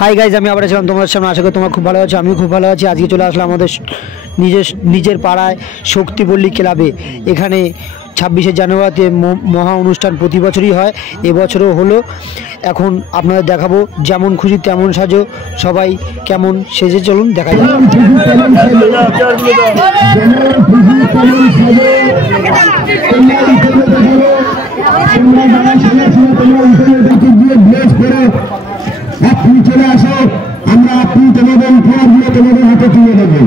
Hi guys, আমি আবার ছিলাম তোমাদের সামনে। আশা করি তোমরা খুব ভালো আছো, আমিও খুব ভালো আছি। আজকে চলে আসলাম আমাদের নিজের পাড়ায় শক্তিপল্লী ক্লাবে। এখানে 26শে জানুয়ারিতে মহা অনুষ্ঠান প্রতি বছরই হয়, এবছরও হলো। এখন আপনাদের দেখাবো, যেমন খুশি তেমন সাজো, সবাই কেমন সেজে চলুন দেখা যাক। আপনি চলে আসো, আমরা আপনি তোমাদের ফোনগুলো তোমাদের হাতে তুলে দেবো।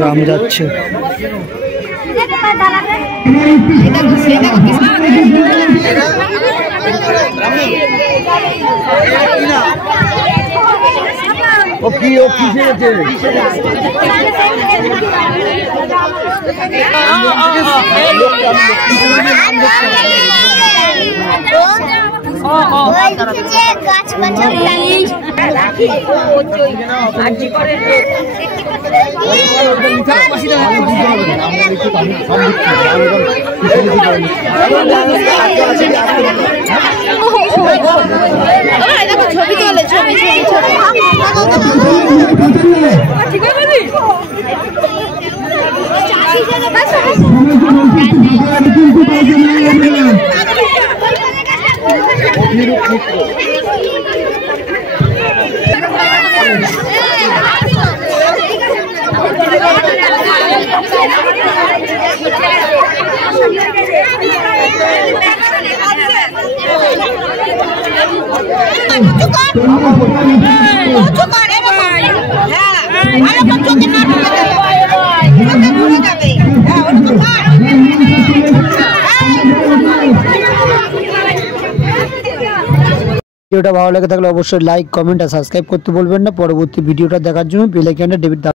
রাম যাচ্ছে। ছবি তোলে ছবি ভিডিওটা ভালো লেগে থাকলে অবশ্যই লাইক, কমেন্ট আর সাবস্ক্রাইব করতে বলবেন না। পরবর্তী ভিডিওটা দেখার জন্য বেল আইকনটা টিপে